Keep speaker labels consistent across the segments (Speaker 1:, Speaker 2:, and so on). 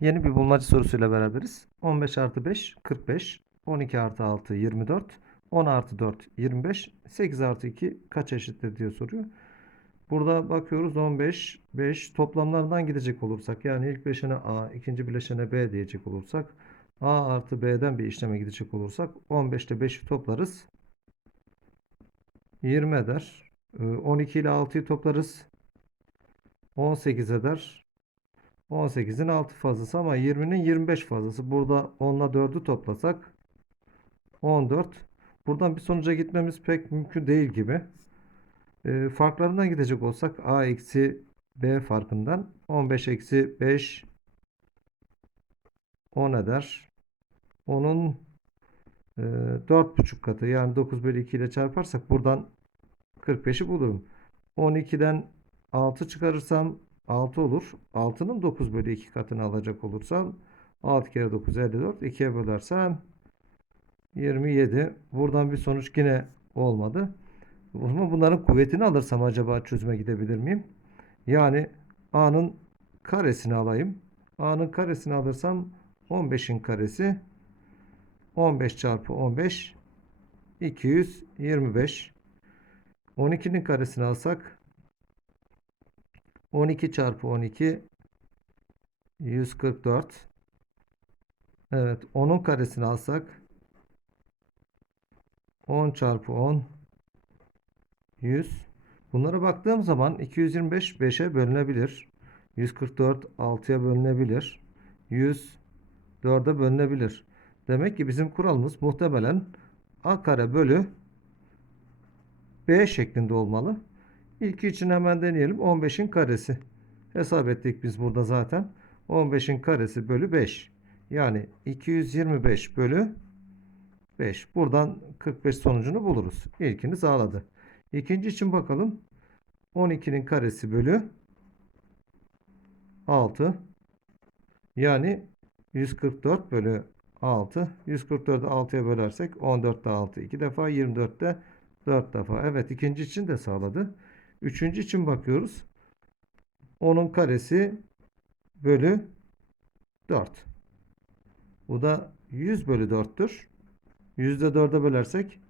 Speaker 1: Yeni bir bulmaca sorusuyla beraberiz. 15 artı 5 45. 12 artı 6 24. 10 artı 4 25. 8 artı 2 kaç eşittir diye soruyor. Burada bakıyoruz 15, 5 toplamlardan gidecek olursak yani ilk bileşene A, ikinci bileşene B diyecek olursak A artı B'den bir işleme gidecek olursak 15 ile 5'i toplarız. 20 eder. Ee, 12 ile 6'yı toplarız. 18 eder. 18'in 6 fazlası ama 20'nin 25 fazlası. Burada 10 ile 4'ü toplasak 14. Buradan bir sonuca gitmemiz pek mümkün değil gibi. E, farklarından gidecek olsak A eksi B farkından 15 eksi 5 10 eder. Onun e, 4,5 katı yani 9 bölü 2 ile çarparsak buradan 45'i bulurum. 12'den 6 çıkarırsam 6 olur. 6'nın 9 bölü 2 katını alacak olursam 6 kere 9 54. 2'ye bölersem 27. Buradan bir sonuç yine olmadı. Ama bunların kuvvetini alırsam acaba çözüme gidebilir miyim? Yani A'nın karesini alayım. A'nın karesini alırsam 15'in karesi 15 çarpı 15 225 12'nin karesini alsak 12 çarpı 12 144 Evet 10'un karesini alsak 10 çarpı 10 100 Bunlara baktığım zaman 225 5'e bölünebilir. 144 6'ya bölünebilir. 100 4'e bölünebilir. Demek ki bizim kuralımız muhtemelen a kare bölü b şeklinde olmalı. İlki için hemen deneyelim. 15'in karesi. Hesap ettik biz burada zaten. 15'in karesi bölü 5. Yani 225 bölü 5. Buradan 45 sonucunu buluruz. İlkini sağladı. İkinci için bakalım. 12'nin karesi bölü 6. Yani 144 bölü 6. 144'ü 6'ya bölersek 14'te 6 2 defa 24'te 4 defa. Evet ikinci için de sağladı. Üçüncü için bakıyoruz. 10'un karesi bölü 4. Bu da 100 bölü 4'tür. 100'de 4'e bölersek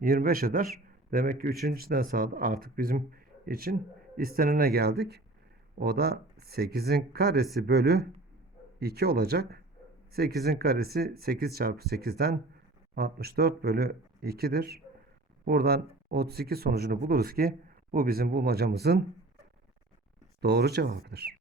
Speaker 1: 25 eder. Demek ki üçüncüden sağladı. Artık bizim için istenene geldik. O da 8'in karesi bölü 2 olacak. 8'in karesi 8 çarpı 8'den 64 bölü 2'dir. Buradan 32 sonucunu buluruz ki bu bizim bulmacamızın doğru cevabıdır.